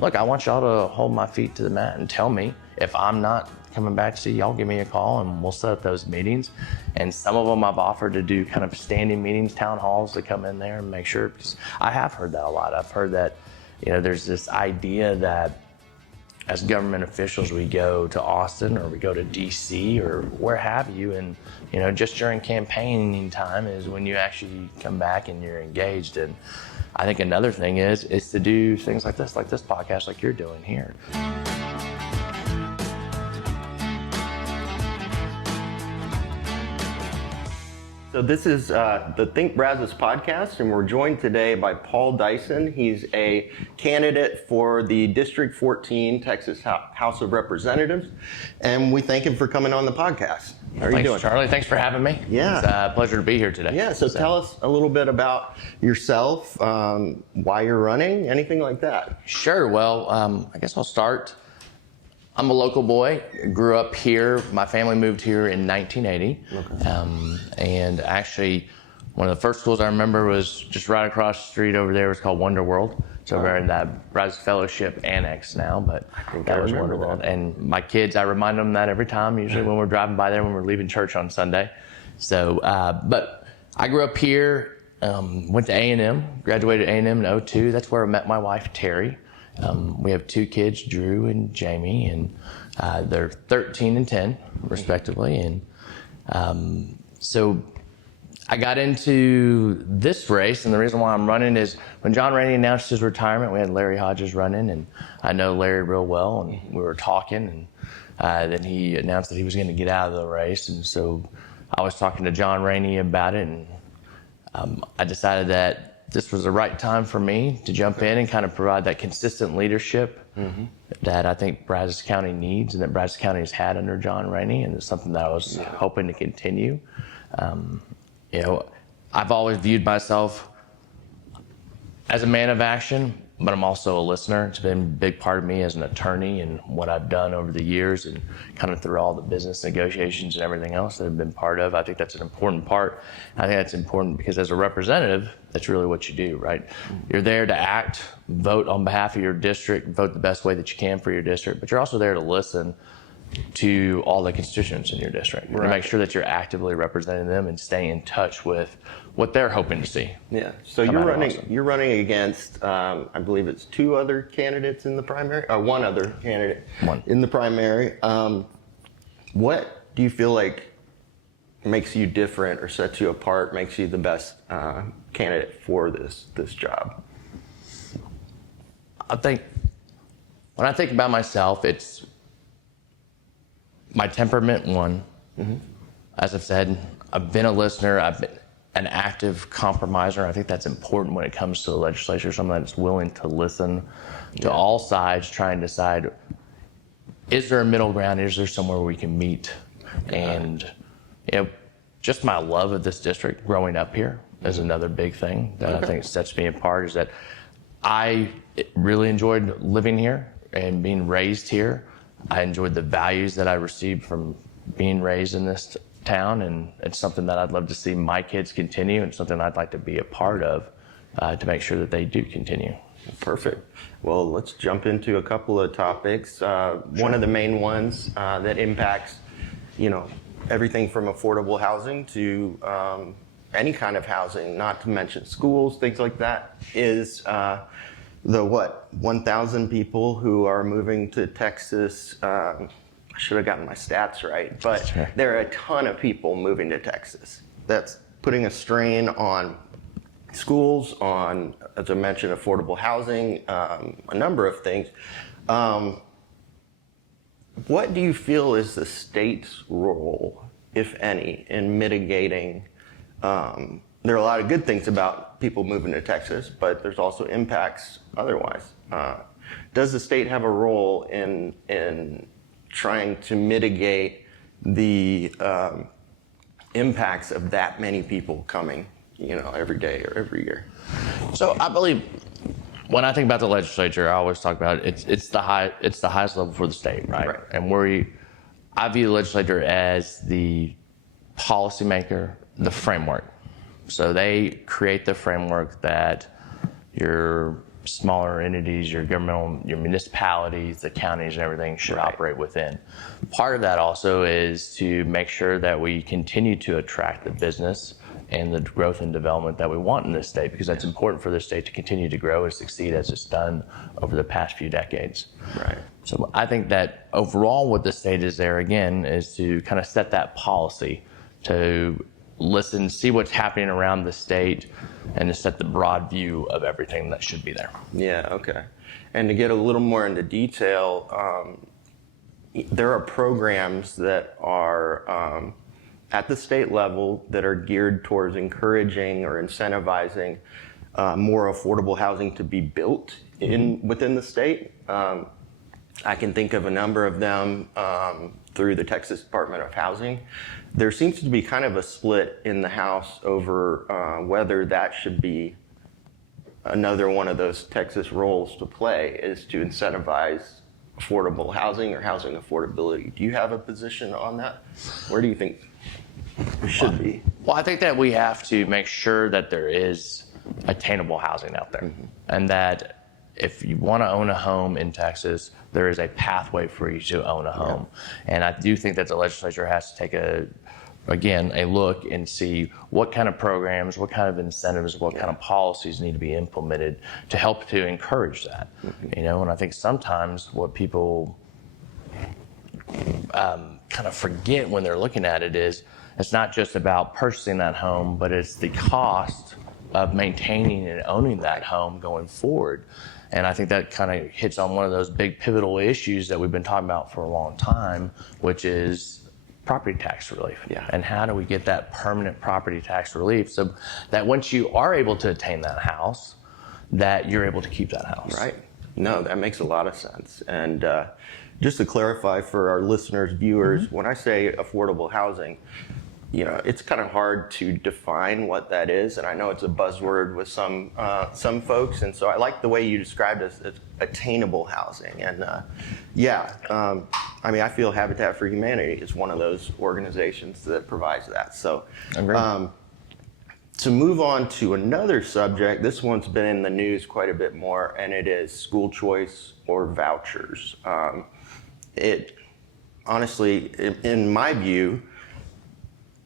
Look, I want y'all to hold my feet to the mat and tell me if I'm not coming back to see y'all, give me a call and we'll set up those meetings. And some of them I've offered to do kind of standing meetings, town halls, to come in there and make sure, because I have heard that a lot. I've heard that, there's this idea that as government officials, we go to Austin or we go to DC or where have you, and just during campaigning time is when you actually come back and you're engaged. And I think another thing is to do things like this podcast, like you're doing here. So this is the Think Brazos podcast, and we're joined today by Paul Dyson. He's a candidate for the District 14 Texas House of Representatives, and we thank him for coming on the podcast. How are you doing, Charlie? Thanks for having me. Yeah. It's a pleasure to be here today. Yeah, so tell us a little bit about yourself, why you're running, anything like that. Sure. Well, I guess I'll start. I'm a local boy, grew up here. My family moved here in 1980. Okay. And actually, one of the first schools I remember was just right across the street over there. It was called Wonder World. It's over in that Brazos Fellowship Annex now, but that was Wonder World. And my kids, I remind them that every time, usually when we're driving by there, when we're leaving church on Sunday. So, but I grew up here, went to A&M, graduated A&M in 2002. That's where I met my wife, Terry. We have two kids, Drew and Jamie, and they're 13 and 10, respectively. And so I got into this race, and the reason why I'm running is when John Raney announced his retirement, we had Larry Hodges running, and I know Larry real well, and we were talking, and then he announced that he was going to get out of the race. And so I was talking to John Raney about it, and I decided that this was the right time for me to jump in and kind of provide that consistent leadership that I think Brazos County needs and that Brazos County has had under John Raney, and it's something that I was hoping to continue. I've always viewed myself as a man of action, but I'm also a listener. It's been a big part of me as an attorney and what I've done over the years, and kind of through all the business negotiations and everything else that I've been part of. I think that's an important part. I think that's important because as a representative, that's really what you do, right? You're there to act, vote on behalf of your district, vote the best way that you can for your district, but you're also there to listen to all the constituents in your district, to make sure that you're actively representing them and staying in touch with what they're hoping to see. Yeah. So you're running against, I believe it's two other candidates in the primary, or one other candidate in the primary. What do you feel like makes you different or sets you apart, makes you the best candidate for this job? I think when I think about myself, it's my temperament, one. As I've said, I've been a listener, I've been an active compromiser. I think that's important when it comes to the legislature, someone that's willing to listen to all sides, try and decide, is there a middle ground? Is there somewhere we can meet? And just my love of this district growing up here is another big thing that I think sets me apart, is that I really enjoyed living here and being raised here. I enjoyed the values that I received from being raised in this town, and it's something that I'd love to see my kids continue, and something I'd like to be a part of to make sure that they do continue. Perfect. Well, let's jump into a couple of topics. One of the main ones that impacts, everything from affordable housing to any kind of housing, not to mention schools, things like that, is the 1,000 people who are moving to Texas. I should have gotten my stats right, but there are a ton of people moving to Texas. That's putting a strain on schools, on, as I mentioned, affordable housing, a number of things. What do you feel is the state's role, if any, in mitigating? There are a lot of good things about people moving to Texas, but there's also impacts otherwise. Does the state have a role in trying to mitigate the impacts of that many people coming, every day or every year? So I believe when I think about the legislature, I always talk about it's the highest level for the state, right? And I view the legislature as the policymaker, the framework. So they create the framework that your smaller entities, your governmental, your municipalities, the counties and everything should Right. operate within. Part of that also is to make sure that we continue to attract the business and the growth and development that we want in this state, because that's important for this state to continue to grow and succeed as it's done over the past few decades. Right. So I think that overall what the state is there again is to kind of set that policy, to listen, see what's happening around the state, and to set the broad view of everything that should be there. Yeah, okay. And to get a little more into detail, there are programs that are at the state level that are geared towards encouraging or incentivizing more affordable housing to be built within the state. I can think of a number of them through the Texas Department of Housing. There seems to be kind of a split in the House over whether that should be another one of those Texas roles to play, is to incentivize affordable housing or housing affordability. Do you have a position on that? Where do you think it should be? Well, I think that we have to make sure that there is attainable housing out there, and that if you want to own a home in Texas, there is a pathway for you to own a home. And I do think that the legislature has to take a look and see what kind of programs, what kind of incentives, what kind of policies need to be implemented to help to encourage that. You know, and I think sometimes what people kind of forget when they're looking at it is it's not just about purchasing that home, but it's the cost of maintaining and owning that home going forward. And I think that kind of hits on one of those big pivotal issues that we've been talking about for a long time, which is property tax relief. Yeah. And how do we get that permanent property tax relief so that once you are able to attain that house, that you're able to keep that house. Right. No, that makes a lot of sense. And just to clarify for our listeners, viewers, when I say affordable housing, you know, it's kind of hard to define what that is, and I know it's a buzzword with some folks, and so I like the way you described it as attainable housing. And I mean, I feel Habitat for Humanity is one of those organizations that provides that. So, to move on to another subject, this one's been in the news quite a bit more, and it is school choice or vouchers. It honestly, in my view,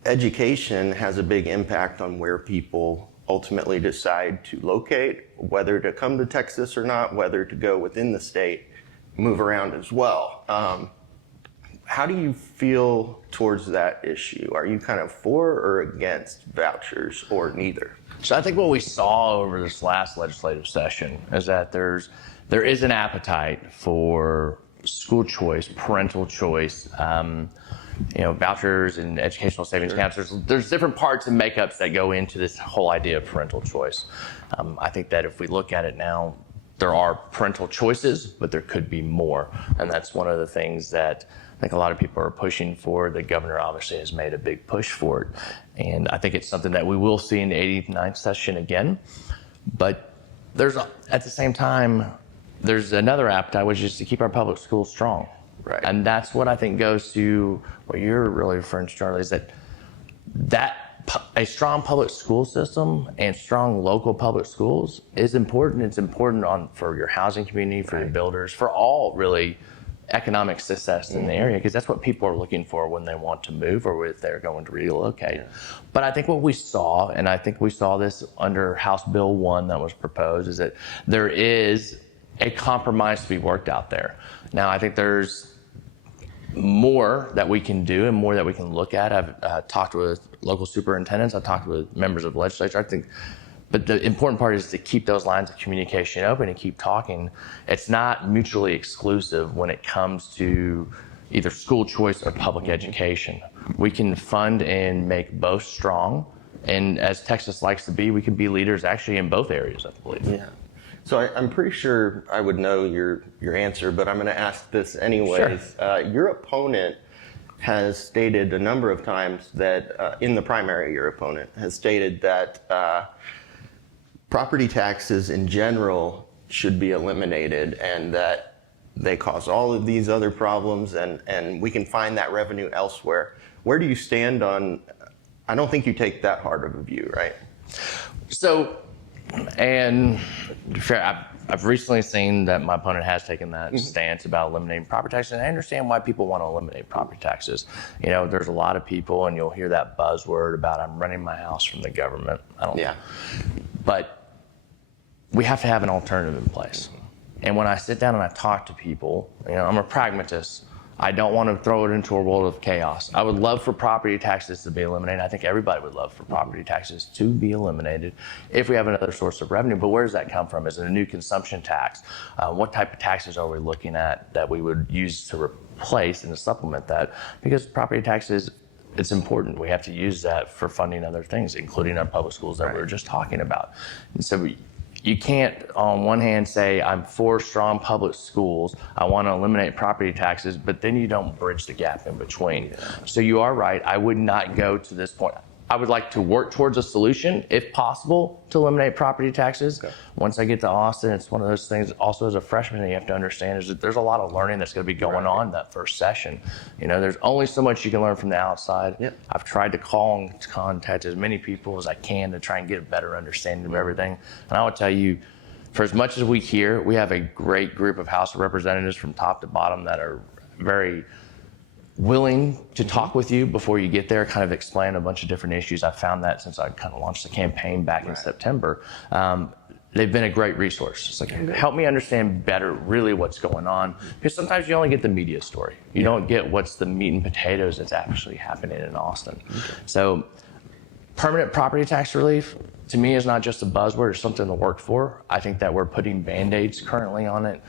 education has a big impact on where people ultimately decide to locate, whether to come to Texas or not, whether to go within the state, move around as well. How do you feel towards that issue? Are you kind of for or against vouchers, or neither? So I think what we saw over this last legislative session is that there is an appetite for school choice, parental choice, vouchers and educational savings accounts. There's different parts and makeups that go into this whole idea of parental choice. I think that if we look at it now, there are parental choices, but there could be more. And that's one of the things that I think a lot of people are pushing for. The governor obviously has made a big push for it. And I think it's something that we will see in the 89th session again. But at the same time, there's another appetite, which is to keep our public schools strong. Right. And that's what I think goes to what you're really referring to, Charlie, is that a strong public school system and strong local public schools is important. It's important for your housing community, for your builders, for all really economic success in the area, because that's what people are looking for when they want to move or if they're going to relocate. Yeah. But I think what we saw, and I think we saw this under House Bill 1 that was proposed, is that there is a compromise to be worked out there. Now, I think there's more that we can do and more that we can look at. I've talked with local superintendents. I've talked with members of the legislature. But the important part is to keep those lines of communication open and keep talking. It's not mutually exclusive when it comes to either school choice or public education. We can fund and make both strong. And as Texas likes to be, we can be leaders actually in both areas, I believe. Yeah. So I'm pretty sure I would know your answer, but I'm going to ask this anyways. Sure. Your opponent has stated a number of times that, in the primary, your opponent has stated that property taxes in general should be eliminated and that they cause all of these other problems and we can find that revenue elsewhere. Where do you stand on, I don't think you take that hard of a view, right? So, and I've recently seen that my opponent has taken that stance about eliminating property taxes, and I understand why people want to eliminate property taxes. You know, there's a lot of people, and you'll hear that buzzword about I'm renting my house from the government. I don't. Yeah. But we have to have an alternative in place. And when I sit down and I talk to people, you know, I'm a pragmatist. I don't want to throw it into a world of chaos. I would love for property taxes to be eliminated. I think everybody would love for property taxes to be eliminated if we have another source of revenue. But where does that come from? Is it a new consumption tax? What type of taxes are we looking at that we would use to replace and to supplement that? Because property taxes, it's important. We have to use that for funding other things, including our public schools that we were just talking about. And so you can't, on one hand, say, I'm for strong public schools, I want to eliminate property taxes, but then you don't bridge the gap in between. Yeah. So you are right. I would not go to this point. I would like to work towards a solution, if possible, to eliminate property taxes. Okay. Once I get to Austin, it's one of those things, also as a freshman, that you have to understand is that there's a lot of learning that's going to be going on that first session. You know, there's only so much you can learn from the outside. Yep. I've tried to call and contact as many people as I can to try and get a better understanding of everything. And I would tell you, for as much as we hear, we have a great group of House of Representatives from top to bottom that are very willing to talk with you before you get there, kind of explain a bunch of different issues. I've found that since I kind of launched the campaign back in September. They've been a great resource. It's like, help me understand better really what's going on, because sometimes you only get the media story. You don't get what's the meat and potatoes that's actually happening in Austin. So permanent property tax relief, to me, is not just a buzzword, it's something to work for. I think that we're putting Band-Aids currently on it,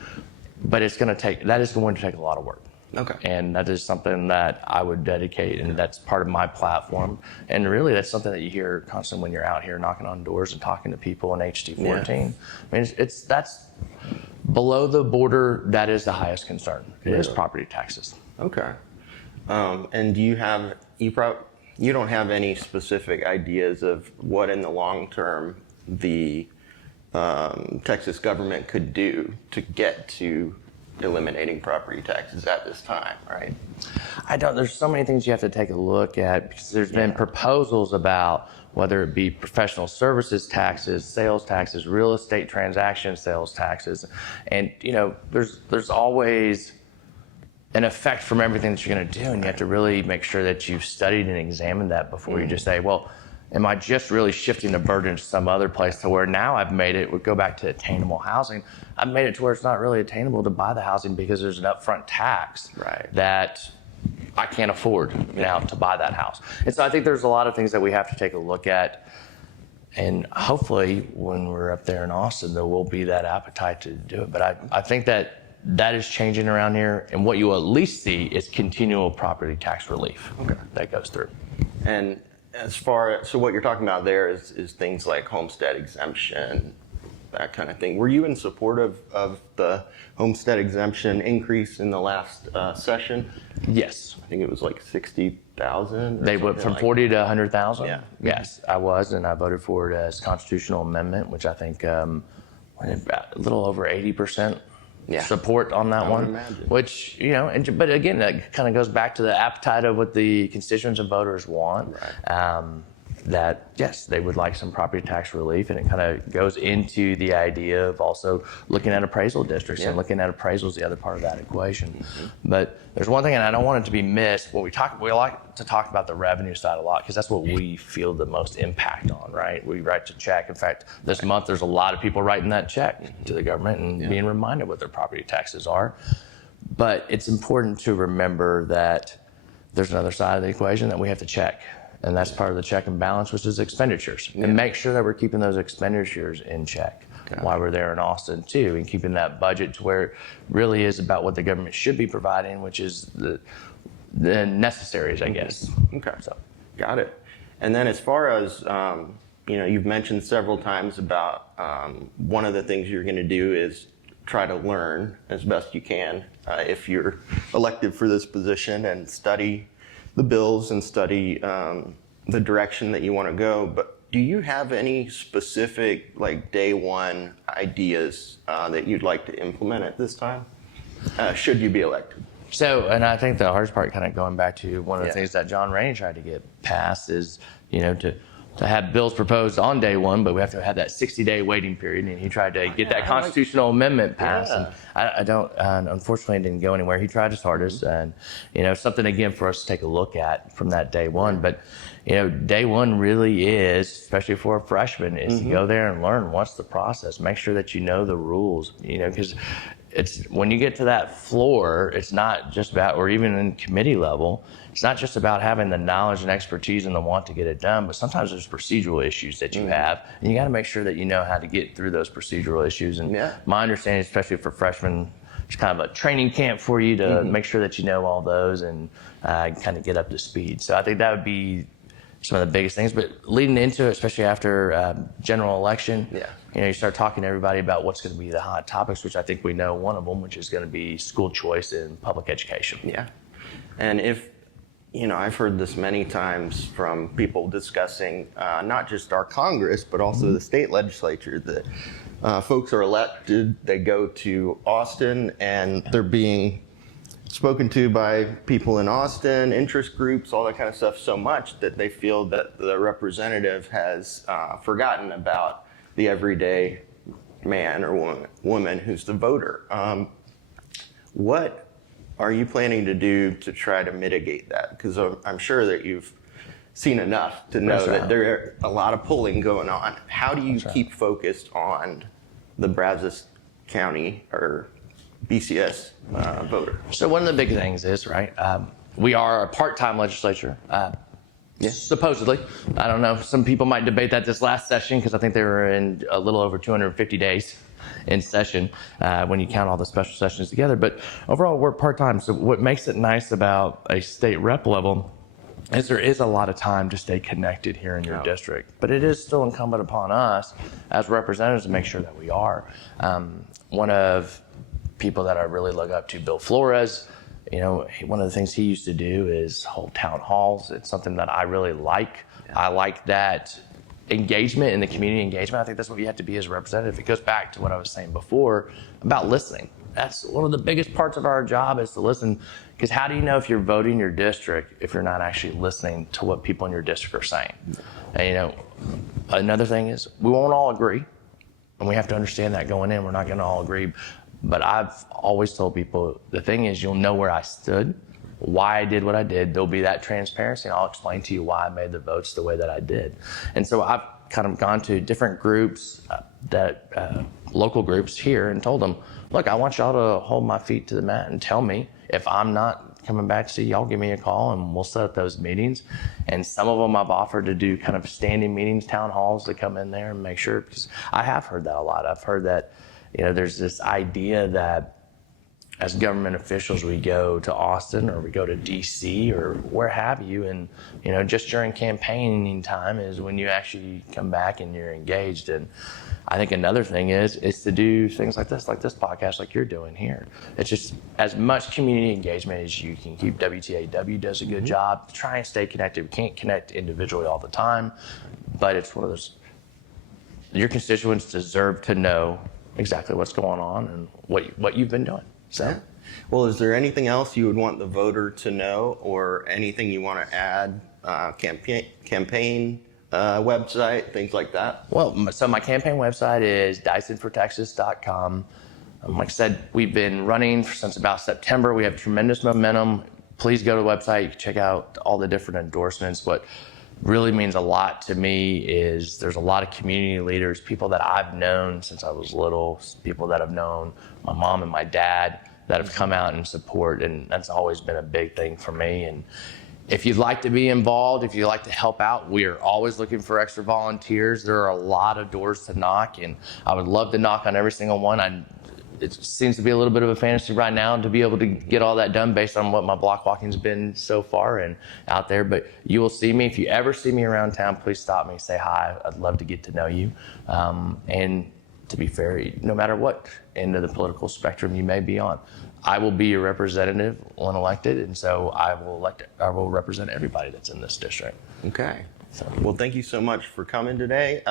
but that is going to take a lot of work. Okay. And that is something that I would dedicate, and that's part of my platform. And really, that's something that you hear constantly when you're out here knocking on doors and talking to people in HD 14. I mean, that's below the border. That is the highest concern. It is property taxes. Okay. And do you have you don't have any specific ideas of what in the long term the Texas government could do to get to eliminating property taxes at this time, right? I don't. There's so many things you have to take a look at, because there's been proposals about whether it be professional services taxes, sales taxes, real estate transaction sales taxes, and you know, there's always an effect from everything that you're going to do, and you have to really make sure that you've studied and examined that before you just say, well, am I just really shifting the burden to some other place to where now I've made it, we'll go back to attainable housing, I've made it to where it's not really attainable to buy the housing because there's an upfront tax that I can't afford now to buy that house. And so I think there's a lot of things that we have to take a look at. And hopefully when we're up there in Austin, there will be that appetite to do it. But I think that is changing around here. And what you will at least see is continual property tax relief that goes through. And so what you're talking about there is things like homestead exemption, that kind of thing. Were you in support of the homestead exemption increase in the last session? Yes. I think it was like 60,000. They went from 40 to 100,000? Yeah. Yes, I was, and I voted for it as constitutional amendment, which I think a little over 80% support on that one. Imagine. Which, you know, but again, that kind of goes back to the appetite of what the constituents and voters want. That, yes, they would like some property tax relief, and it kind of goes into the idea of also looking at appraisal districts and looking at appraisals, the other part of that equation. But there's one thing, and I don't want it to be missed, we like to talk about the revenue side a lot, because that's what we feel the most impact on, right? We write the check. In fact, this month there's a lot of people writing that check to the government and being reminded what their property taxes are. But it's important to remember that there's another side of the equation that we have to check. And that's part of the check and balance, which is expenditures. And make sure that we're keeping those expenditures in check while we're there in Austin too, and keeping that budget to where it really is about what the government should be providing, which is the necessaries, I guess. Okay, so got it. And then as far as, you know, you've mentioned several times about one of the things you're going to do is try to learn as best you can if you're elected for this position, and study the bills and study the direction that you want to go. But do you have any specific, like, day one ideas that you'd like to implement at this time, should you be elected? So, and I think the hardest part, kind of going back to one of the things that John Raney tried to get passed, is, you know, to to have bills proposed on day one, but we have to have that 60-day waiting period. And he tried to get that constitutional amendment passed. Yeah. And I don't, unfortunately, it didn't go anywhere. He tried his hardest, and something again for us to take a look at from that day one. But day one really is, especially for a freshman, is to go there and learn what's the process. Make sure that you know the rules. Because it's when you get to that floor, it's not just about, or even in committee level, it's not just about having the knowledge and expertise and the want to get it done, but sometimes there's procedural issues that you have, and you got to make sure that you know how to get through those procedural issues. And my understanding, especially for freshmen, it's kind of a training camp for you to make sure that you know all those and kind of get up to speed. So I think that would be some of the biggest things. But leading into it, especially after general election, you start talking to everybody about what's going to be the hot topics, which I think we know one of them, which is going to be school choice and public education. Yeah. And if, I've heard this many times from people discussing not just our Congress, but also the state legislature, that folks are elected, they go to Austin, and they're being spoken to by people in Austin, interest groups, all that kind of stuff so much that they feel that the representative has forgotten about the everyday man or woman who's the voter. What are you planning to do to try to mitigate that? Because I'm sure that you've seen enough to know that there are a lot of pulling going on. How do you keep focused on the Brazos County or BCS voter? So one of the big things is, we are a part-time legislature. Supposedly. I don't know. Some people might debate that this last session because I think they were in a little over 250 days in session when you count all the special sessions together. But overall, we're part-time. So what makes it nice about a state rep level is there is a lot of time to stay connected here in your district. But it is still incumbent upon us as representatives to make sure that we are. One of people that I really look up to, Bill Flores, one of the things he used to do is hold town halls. It's something that I really like. I like that engagement and the community engagement. I think that's what you have to be as a representative. It goes back to what I was saying before about listening. That's one of the biggest parts of our job is to listen, because how do you know if you're voting your district if you're not actually listening to what people in your district are saying? And, another thing is we won't all agree, and we have to understand that going in. We're not going to all agree. But I've always told people, the thing is, you'll know where I stood, why I did what I did. There'll be that transparency, and I'll explain to you why I made the votes the way that I did. And so I've kind of gone to different groups, local groups here, and told them, look, I want y'all to hold my feet to the mat and tell me if I'm not coming back to see y'all, give me a call, and we'll set up those meetings. And some of them I've offered to do kind of standing meetings, town halls, to come in there and make sure, because I have heard that a lot. I've heard that there's this idea that as government officials, we go to Austin or we go to DC or where have you, and just during campaigning time is when you actually come back and you're engaged. And I think another thing is to do things like this podcast, like you're doing here. It's just as much community engagement as you can keep. WTAW does a good job. Try and stay connected. We can't connect individually all the time, but it's one of those, your constituents deserve to know exactly what's going on and what you've been doing. So, well, is there anything else you would want the voter to know, or anything you want to add? Campaign website, things like that? Well, so my campaign website is DysonForTexas.com. Like I said, we've been running since about September. We have tremendous momentum. Please go to the website. You can check out all the different endorsements. What really means a lot to me is there's a lot of community leaders, people that I've known since I was little, people that have known my mom and my dad that have come out and support, and that's always been a big thing for me. And if you'd like to be involved, if you'd like to help out, we are always looking for extra volunteers. There are a lot of doors to knock, and I would love to knock on every single one. It seems to be a little bit of a fantasy right now to be able to get all that done based on what my block walking's been so far and out there. But you will see me. If you ever see me around town, please stop me, say hi. I'd love to get to know you. And to be fair, no matter what end of the political spectrum you may be on, I will be your representative when elected, and so I will represent everybody that's in this district. Okay. Well, thank you so much for coming today.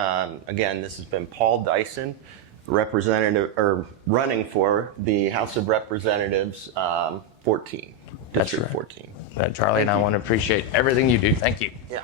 Again, this has been Paul Dyson, representative or running for the House of Representatives 14, District 14. Charlie and I want to appreciate everything you do. Thank you. Yeah.